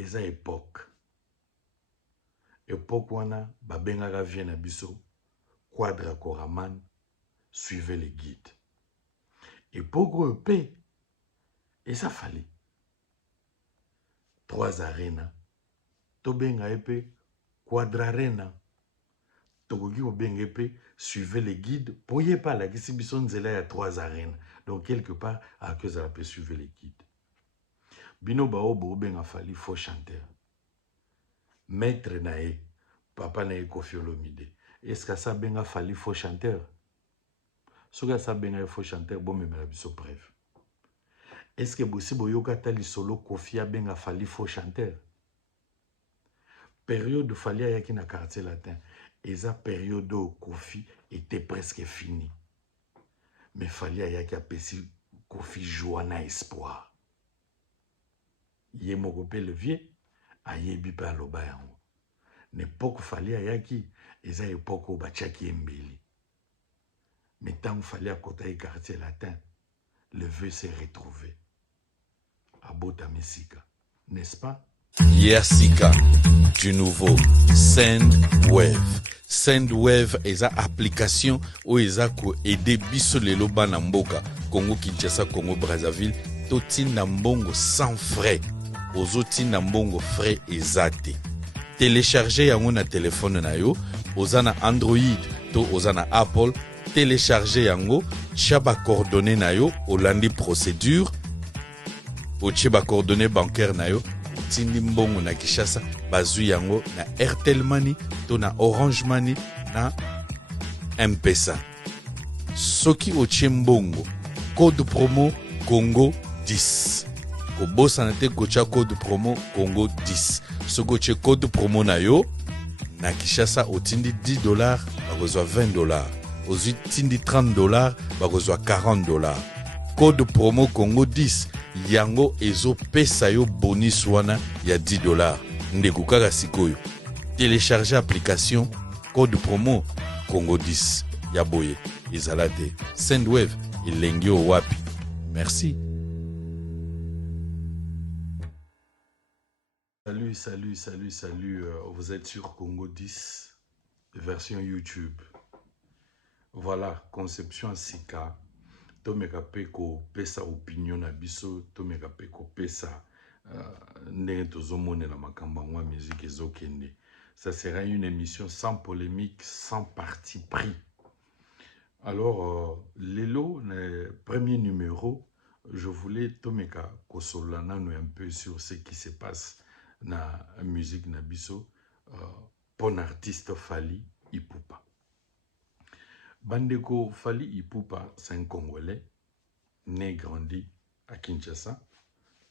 eza époque wana babengaka vie na biso Quadra Koraman, suivez les guides. Époque oyo mpe eza fali 3 arena tobenga epe Quadra Arena tokoki kobenga epe suivez les guides po ye pa alakisi biso nzela ya 3 arena. Donc quelque part akozala mpe suivez les guides. Bino bao bobenga fali faux chanteur. Maître na ye papa na ye Koffi Olomide. Est-ce que ça benga fali faux chanteur? Soka ça benga faux chanteur bon memela biso preuve. Est-ce que bosi boyoka tali solo Koffi benga fali faux chanteur? Période fali ayaki na quartier latin. Eza période où Koffi était presque fini. Mais fali ayaki apesi Koffi joie na espoir. Ye moko pe le vieux ayebi pe aloba yango. N'époque fali ayaki eza époque où batiaki embeli. Mais tant qu'il fallait à côté quartier latin, le vœu s'est retrouvé. À Botamesika, n'est-ce pas? Yasika, du nouveau, Sendwave. Sendwave est une application où ils ont aidé biso lelo bana mboka, Congo Kinshasa, Congo Brazzaville, toti nambongo sans frais. Ozoti nambongo frais ezate. Télécharger yango na téléphone na yo, ozana Android, to ozana Apple, télécharger yango, chaba coordonnées na yo, olandi procédure, ochiba coordonnées bancaires na yo, tindi mbongo na Kishasa, bazu yango na Airtel Money, to na Orange Money, na M-Pesa. Soki ochie mbongo, code promo Congo 10. Kobosa na te kocha code promo Congo 10. Soki ochie code promo na yo, na Kishasa otindi $10, bakozwa $20. Ozwi tindi $30, bakozwa $40. Code promo Congo 10, yango ezo pesa yo bonus wana ya $10. Ndeko kaka sikoyo. Télécharger application code promo Congo 10. Ya boye, ezalate. Sendwave, elengi yo wapi. Merci. Salut. Vous êtes sur Congo 10, version YouTube. Voilà, conception sika. Tomeka peko pesa opinion na biso, tomeka peko pesa ndenge tozomonela makambo ngwa musique ezokende. Ça sera une émission sans polémique, sans parti pris. Alors, lelo, le premier numéro, je voulais tomeka kosolana un peu sur ce qui se passe na musique na biso pour artiste Fally Ipupa. Bandeko Fally Ipupa, c'est un Congolais, né et grandi à Kinshasa.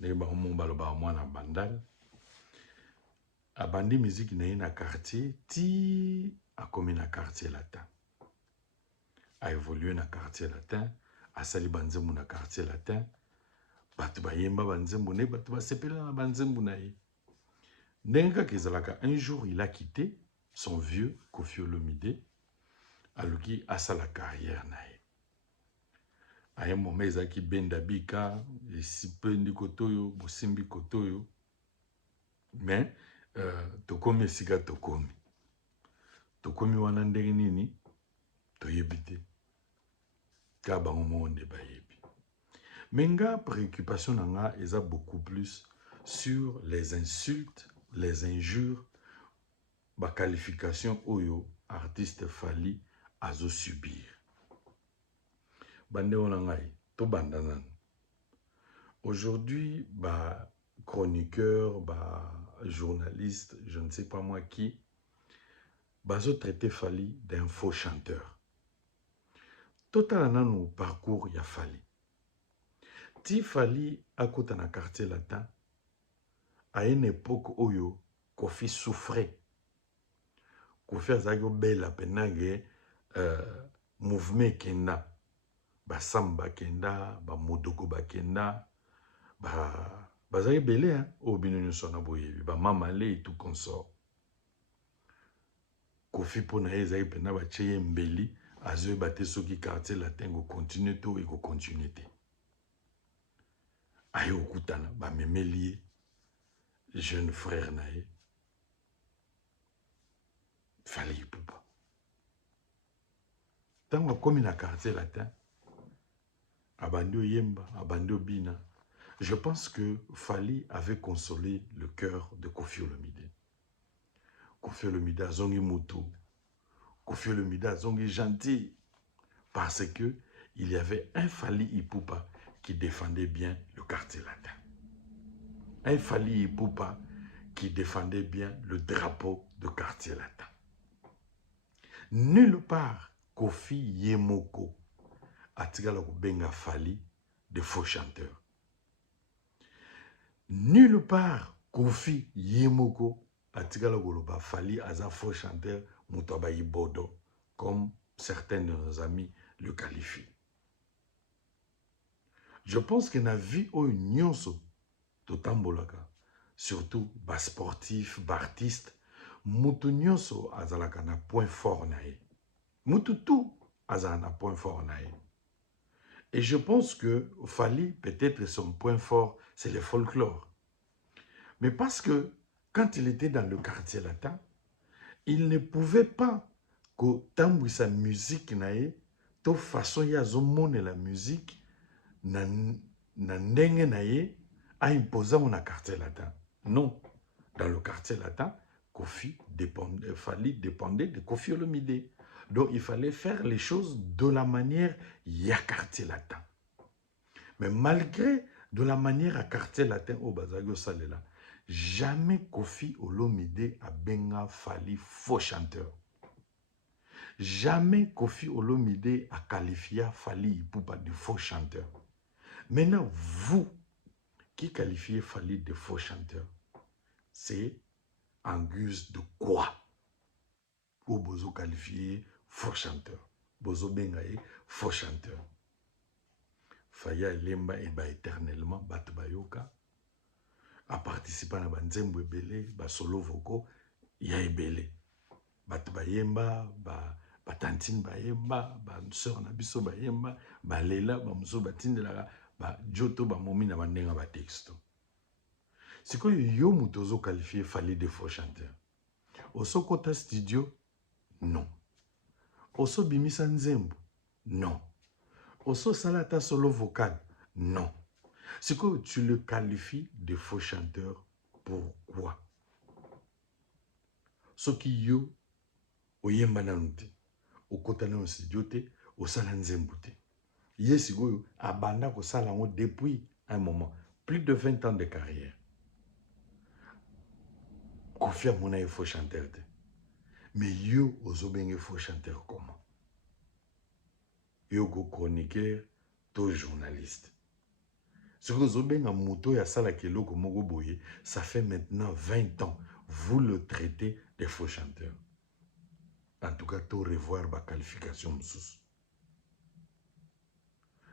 Né à Bandal. A bandi musique na quartier, ti a commis na quartier latin. A évolué na quartier latin, a sali banzembu na quartier latin. Batu bayemba banzembu ne batu basepela na banzembu na ye. Nenga kezalaka, un jour il a quitté son vieux Koffi Olomide. Aluki asa la carrière nae. Aya moment ezaki benda bika, esipendi kotoyo, bosimbi kotoyo. Mais tokomi esika tokomi. Tokomi wana ndenge nini toyebi te. Ka bango monde bayebi. Menga préoccupation nanga eza beaucoup plus sur les insultes, les injures, ba qualification oyo artiste Fally azo subir. Bande onangai, to bandanan. Aujourd'hui, bah, chroniqueur, bah, journaliste, je ne sais pas moi qui, bazo traité Fally d'un faux chanteur. Totalement nous parcours ya Fally. Ti Fally à côté na quartier latin, à une époque oyo Koffi souffrait. Koffi azaki bela penage mouvement kenda ba samba kenda ba modoko ba kenda ba bazaki belé hein au binonu sona boyebi ba mamale et tout consort. Koffi pona ezaki pena ba tcheye mbeli azoe baté soki quartier latin go continuer to et go continuer te. Ayo kutana ba memeli jeune frère nae Fally Ipupa. Tant comme il a quartier latin, Abando Yemba, Abando Bina, je pense que Fally avait consolé le cœur de Koffi Olomide. Koffi Olomide a zongi mutu, Koffi Olomide a zongi gentil, parce que il y avait un Fally Ipupa qui défendait bien le quartier latin. Un Fally Ipupa qui défendait bien le drapeau de quartier latin. Nulle part Koffi Yemoko atigala benga Fally de faux chanteurs. Nulle part Koffi Yemoko atigala goloba Fally aza faux chanteur mutaba ibodo comme certains de nos amis le qualifient. Je pense que na vie o nyonso totambolaka surtout bas sportif, bas artiste, mutu nyonso azalaka na point fort na ye. Mutu tout azalaka na point fort na ye. Et je pense que Fally, peut-être son point fort, c'est le folklore. Mais parce que quand il était dans le quartier latin, il ne pouvait pas que tamboui sa musique nae, to façon ya zomone la musique na ndenge nae a imposé na quartier latin. Non, dans le quartier latin, Fally dépendait de Koffi Olomide. Donc il fallait faire les choses de la manière ya quartier latin. Mais malgré de la manière à quartier latin au Bazago Salela, jamais Koffi Olomide a benga Fally faux chanteur. Jamais Koffi Olomide a qualifié Fally Ipupa de faux chanteur. Maintenant, vous qui qualifiez Fally de faux chanteur, c'est en guise de quoi? Ou bozo qualifié faux chanteur. Bozo bengaye faux chanteur. Faya Lemba et ba éternellement Batbayoka a participé à Banzembo Ebele, ba solo voko, ya Ebele. Batbayemba, ba tantine bayemba, ba sœur Nabiso bayemba, ba lela, ba muso batindela, ba joto ba momi na bandenga ba texto. C'est que yo mutozo qualifié Fally de faux chanteur. Oso kota studio, non. Oso bimisa nzembo, non. Oso salata solo vocal, non. C'est que tu le qualifies de faux chanteur. Pourquoi? Ce qui yo, oyemba nanute, okota na studio te, osala nzembo te. Yesi goyo, abanda ko sala ngo depuis un moment, plus de 20 ans de carrière. Koffi Amona est faux chanteur te. Mais yo, ozobenge faux chanteur comment? Yo go chroniqueur, to journaliste. Ce que ozobenge moto ya sala keloko moko boye, ça fait maintenant 20 ans. Vous le traitez de faux chanteur. En tout cas, to revoir ba qualification msusu.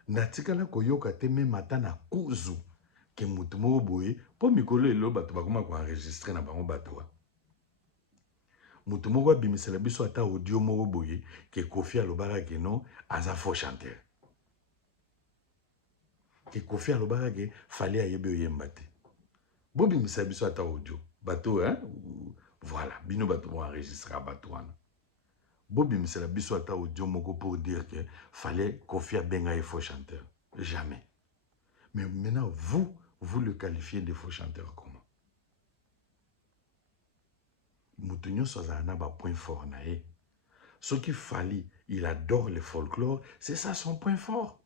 Natikala koyoka te me matana kuzu ke mutu moko boye, po mikolo elo bato bakoma ko enregistrer na bango bato. Mutu moko abimisela biso ata audio moko boye ke Koffi alobaka ke non aza faux chanteur. Ke Koffi alobaka ke Fally ayebe oyemba te. Bo bimisela biso ata audio bato hein voilà bino bato bo enregistrer bato wana. Bo bimisela biso ata audio moko pour dire que Fally Koffi abenga faux chanteur. Jamais. Mais maintenant vous le qualifiez de faux chanteur comment? Moutounio Sozana ba point fort nae. Ce qui Fally, il adore le folklore, c'est ça son point fort.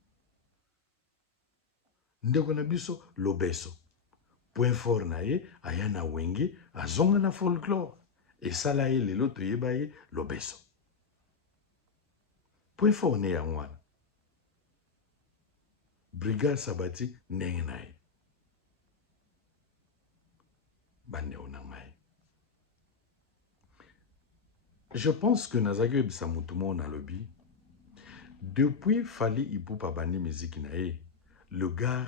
Ndeko na biso lobeso. Point fort nae, ayana wenge, azonga na folklore. Et ça là le loto yebaye lobeso. Point fort ne yangwana. Brigade Sabati ndenge nae. Bande onangai. Je pense que Nazagyo Bisamutumo na lobby, depuis Fally Ipupa bandi musique nae, le gars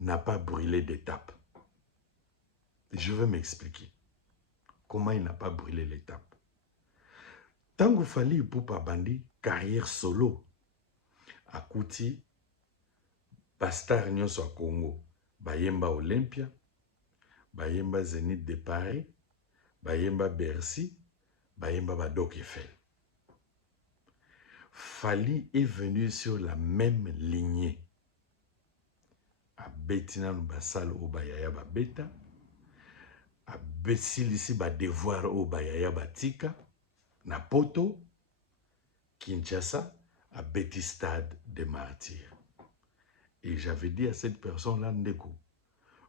n'a pas brûlé d'étape. Je vais m'expliquer. Comment il n'a pas brûlé l'étape. Tant que Fally Ipupa bandi carrière solo, à Kouti, Pastar Nyonso à Congo, Bayemba Olympia, bayemba Zénith de Paris, bayemba Bercy, bayemba Badoc Eiffel. Fally est venu sur la même lignée. A Bettina Basal au Bayaya Babeta, a Bessilisi ba devoir au Bayaya Batika, na Poto, Kinshasa, à Betty Stade des Martyrs. Et j'avais dit à cette personne-là, Ndeko,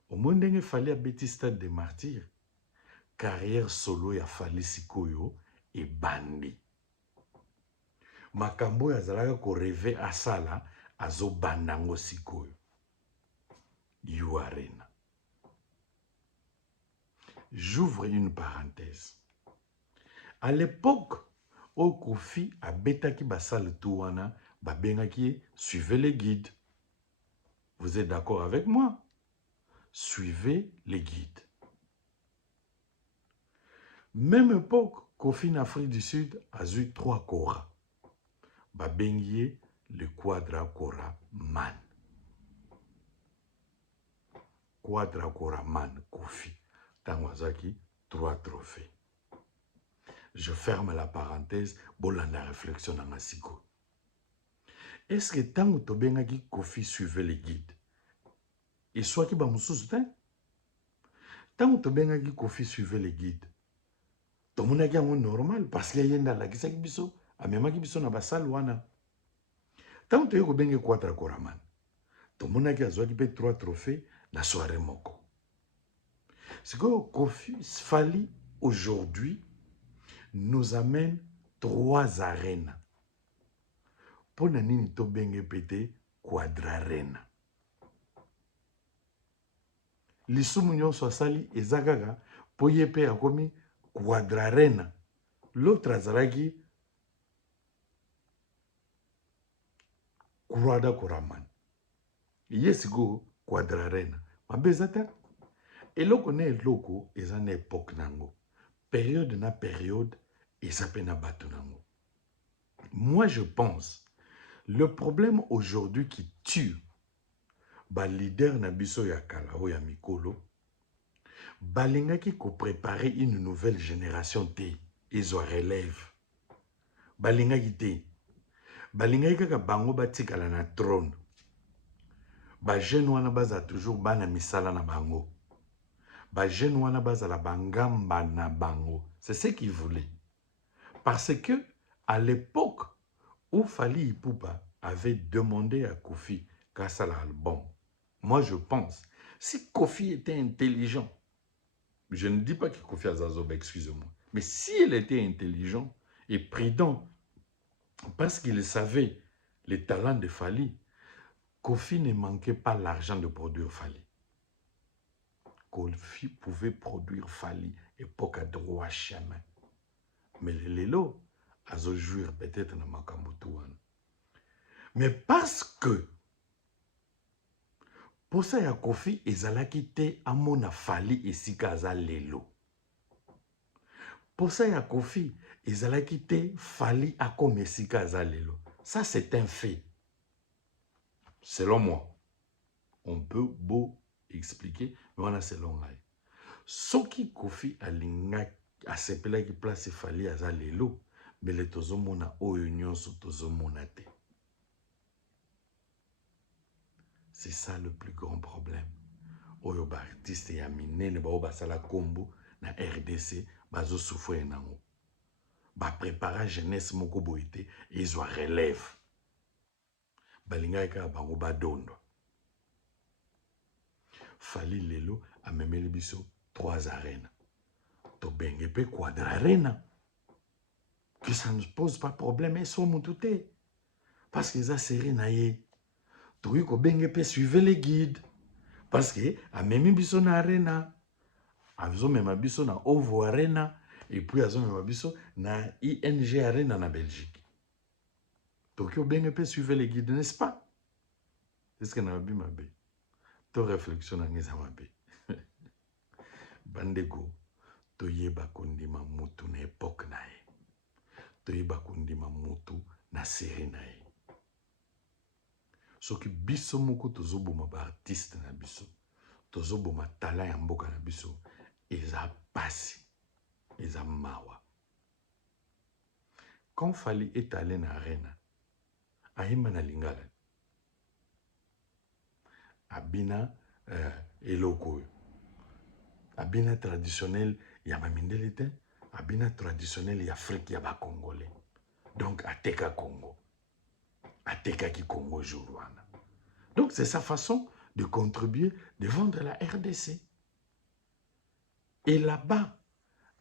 au monde il fallait à Betty Stade des Martyrs, carrière solo ya Fally Sikoyo et bandi. Makambo ya zalaka ko rêver à ça là, azo bandango Sikoyo. Arena. J'ouvre une parenthèse. À l'époque, au Kofi a Betaki Basal Touana, Babengaki, suivez les guides. Vous êtes d'accord avec moi? Suivez les guides. Même époque, Kofi en Afrique du Sud a eu 3 Kora. Babengie, le Quadra Kora Man. Quadra Kora Man, Kofi. Tangwazaki, 3 trophées. Je ferme la parenthèse, bolanda réflexion dans ma siko. Est-ce que tant que Tobengaki Kofi suivait les guides, et soit qui va me soutenir, tant que Tobengaki Kofi suivait les guides, tout le monde est normal parce qu'il y a un la qui biso, a même qui biso na basal wana. Tant que tu es Quadra Koraman, tout le monde a 3 trophées la soirée moko. C'est que Kofi Fally aujourd'hui nous amène 3 arènes. Pour nani to benge pété Quadra Arena. Lisumu nyonso asali ezagaga po yepe akomi Quadra Arena. L'autre azalaki Quadra Koraman. Yesigo Quadra Arena. Mabezata. Et loko ne loko ezana époque nango. Période na période ezapena bato nango. Moi je pense le problème aujourd'hui qui tue ba leader na biso ya kala o ya mikolo balingaki ko préparer une nouvelle génération te ezo relève balingaki te balingaki kaka bango batikala na trône ba jeune wana baza toujours bana misala na bango ba jeune wana baza la bangamba na bango c'est ce qu'ils voulaient parce que à l'époque où Fally Ipupa avait demandé à Kofi grâce à l'album. Moi, je pense, si Kofi était intelligent, je ne dis pas que Kofi Azazob, excusez-moi, mais si elle était intelligent et prudent, parce qu'il savait les talents de Fally, Kofi ne manquait pas l'argent de produire Fally. Kofi pouvait produire Fally, époque à droit chemin. Mais les Lelo, Azo jouir peut-être dans Makamotouane. Mais parce que pour ça ya Kofi ezalaki te amona Fally esika aza lelo. Pour ça ya Kofi ezalaki te Fally akoma esika aza lelo. Ça c'est un fait. Selon moi, on peut beau expliquer, mais voilà selon moi. Soki Kofi alinga asepelaki place Fally aza lelo, mais le tozomona oyo nyonso tozomona te. C'est ça le plus grand problème. Oyo ba artiste ya minene ba obasala kombo na RDC bazo souffrir nango. Ba préparer jeunesse moko boité ils ont relève. Balinga ka bango ba dondo. Fally lelo a memeli biso 3 arènes. To benge pe Quadra Arena. Que ça ne pose pas problème et so mutute. Parce que ça série na ye. Toui ko benge pe suivez les guides. Parce que a memi biso na arena, azo mema biso na Ovo Arena, et puis azo mema biso na ING Arena na Belgique. Tokyo benge pe suivre les guides, n'est-ce pas? Est-ce que na bi mabe? To réflexion na ngeza mabe. Bandego, to yeba kondima mutu na époque na ye. To yeba kondima mutu na série na ye. Soki biso moko tozoboma ba artiste na biso tozoboma tala ya mboka na biso eza pasi eza mawa. Quand Fally est allé na arena ayemba na lingala abina eloko abina traditionnel ya bamindele te abina traditionnel ya Afrique ya ba Congolais. Donc ateka Congo ateka ki Congo jour wana. Donc c'est sa façon de contribuer, de vendre la RDC. Et là-bas,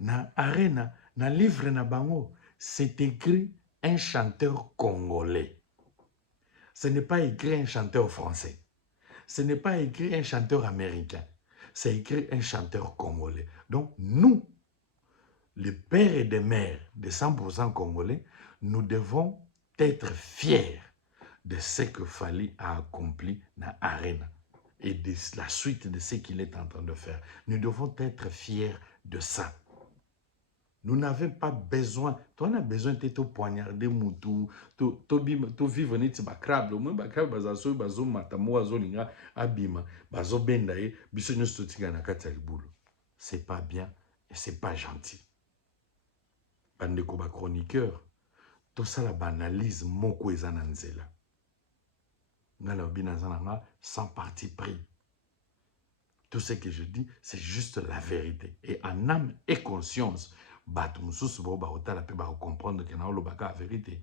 na arena, na livre na bango, c'est écrit un chanteur congolais. Ce n'est pas écrit un chanteur français. Ce n'est pas écrit un chanteur américain. C'est écrit un chanteur congolais. Donc nous, les pères et les mères de 100% congolais, nous devons être fiers de ce que Fally a accompli dans l'arène et de la suite de ce qu'il est en train de faire. Nous devons être fiers de ça. Nous n'avons pas besoin, tu as besoin de te poignarder moutou, tu vivre neti bakrab, le moins bakrab bazaso bazo matamo bazo linga abima, bazo bendaye, biso nyoso tiga na kati ya libulu. C'est pas bien et c'est pas gentil. Bandeko ba chroniqueur, tout ça la banalise moko eza na nzela. Ngala binazananga sans parti pris. Tout ce que je dis, c'est juste la vérité. Et en âme et conscience, batumsusu bo ba otala pe ba comprendre que na olobaka la vérité.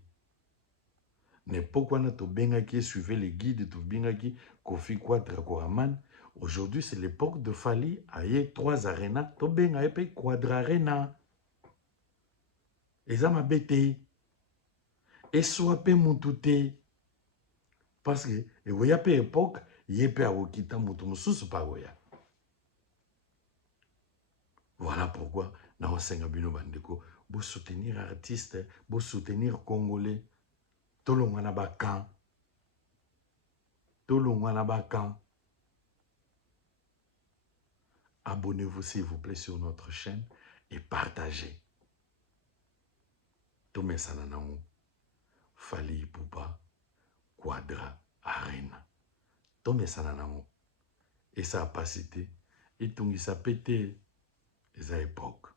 Mais pourquoi na to benga qui suivait les guides, to benga qui Kofi Quadra Koraman. Aujourd'hui, c'est l'époque de Fally. Aye 3 arénas, to benga e pe Quadra Arena. Eza mabete. Et soit pe mutute. Parce que et voya pe époque, ye pe awokita mutumsusu pa voya. Voilà pourquoi, dans le bino bandeko, vous soutenir artistes, vous soutenir Congolais, tout le monde a bakan, tout le monde a bakan. Abonnez-vous s'il vous plaît sur notre chaîne et partagez. Tout mes sananao, Fally Ipupa, Quadra Arena. Tout mes sananao, et ça a pas cité, et tout ça pété, les époques.